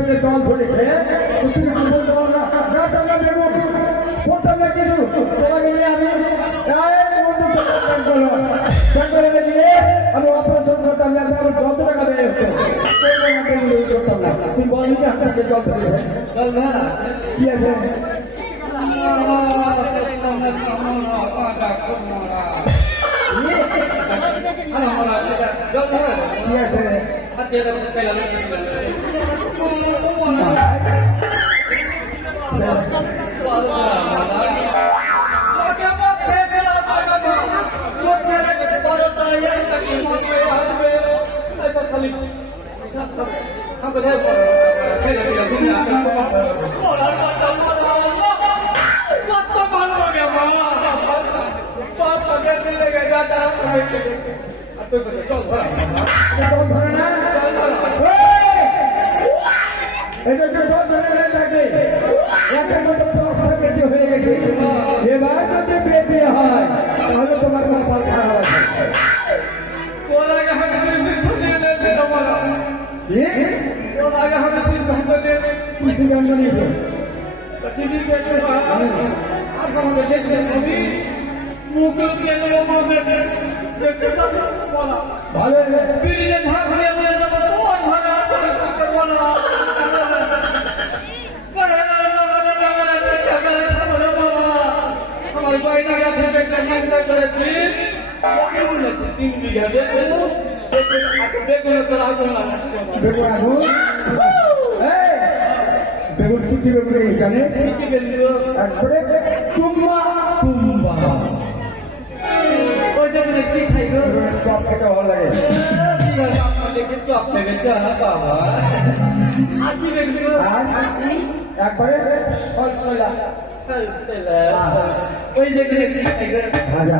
সঙ্গে জল ধরে খেয়ে কিছু কিছু বলতে পারবো না। যা চাঙ্গা দেবো করতাম না কিছু, তোমাকে নিয়ে আমি দিয়ে আমি অপারেশন করতাম না, আমার যত টাকা ব্যয় হতো করতাম না। তুমি বলবি যে আপনাকে জল ধরে কি আছে এটা যে জল ধরে না থাকে একের মতো পাঁচটা বেটি হয়ে গেছে। এবার যদি বেটি হয় তাহলে তোমার কপাল খারাপ আছে। সিদ্ধান্ত নিয়েছে বেগুন কি কি বেগুন এখানে একবারে তুম্বা তুম্বা ওইটা কি খাইবো চপ খেতে ভালো লাগে চপ খেতে বাবা আজি বেগুন একবারে ছলছলা ওই দেখে কি খাইবো ভাজা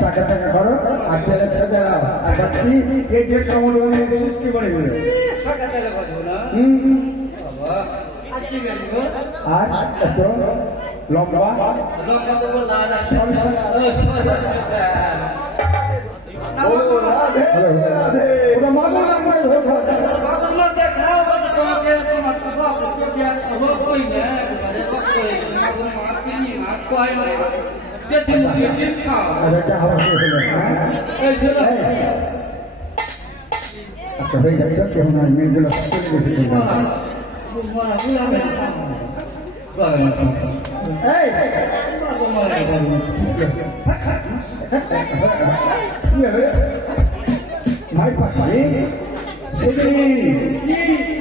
চাকা চাকা করো আর তেলের সাথে আর বাকি এই যে কামড় সৃষ্টি করে চাকা তেলে ভাজো না আর এত লম্বা হয়ে যাচ্ছে কেমন মেয়েগুলো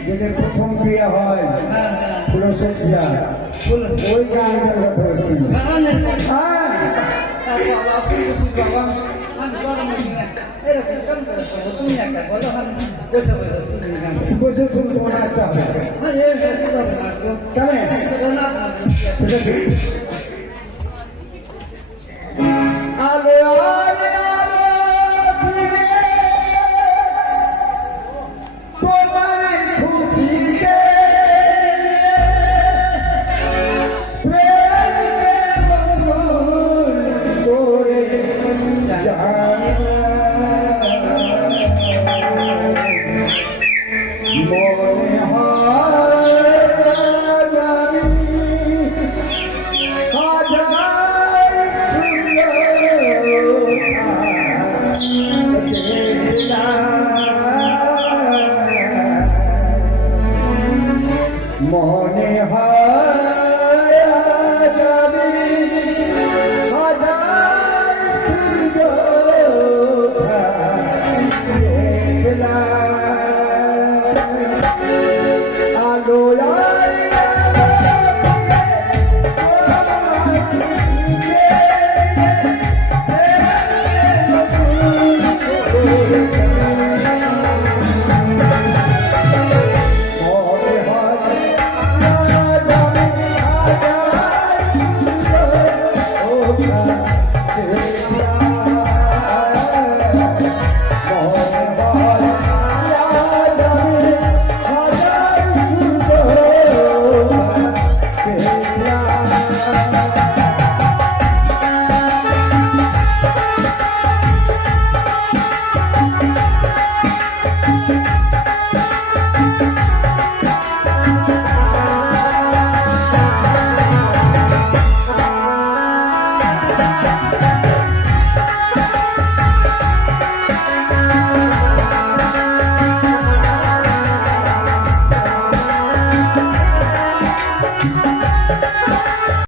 যেদের প্রথম বিয়ে হয় ফুলসজ্জা ওই গানটার কথা বলছি। বসে শুরু তোমার একটা হবে কেন আলো মনে হয় আলো